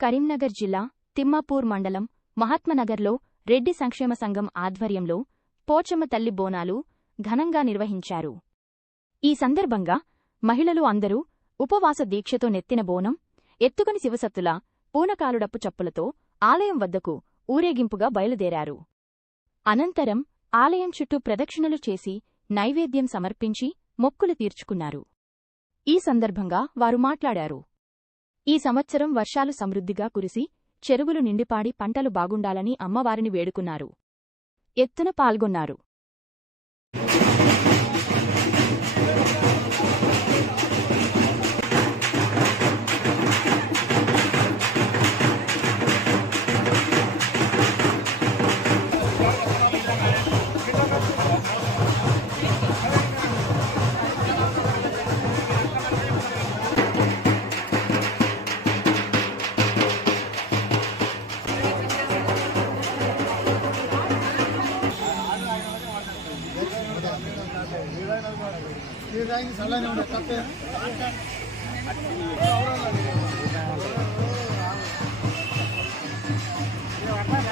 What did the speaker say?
కరీంనగర్ జిల్లా తిమ్మాపూర్ మండలం మహాత్మనగర్లో రెడ్డి సంక్షేమ సంఘం ఆధ్వర్యంలో పోచమ్మ తల్లి బోనాలు ఘనంగా నిర్వహించారు. ఈ సందర్భంగా మహిళలు అందరూ ఉపవాస దీక్షతో నెత్తిన బోనం ఎత్తుకుని శివసత్తుల పూనకాలుడప్పు చప్పులతో ఆలయం వద్దకు ఊరేగింపుగా బయలుదేరారు. అనంతరం ఆలయం చుట్టూ ప్రదక్షిణలు చేసి నైవేద్యం సమర్పించి మొక్కులు తీర్చుకున్నారు. ఈ సందర్భంగా వారు మాట్లాడారు. ఈ సంవత్సరం వర్షాలు సమృద్ధిగా కురిసి చెరువులు నిండిపాడి పంటలు బాగుండాలని అమ్మవారిని వేడుకున్నారు. ఎత్తున పాల్గొన్నారు. ये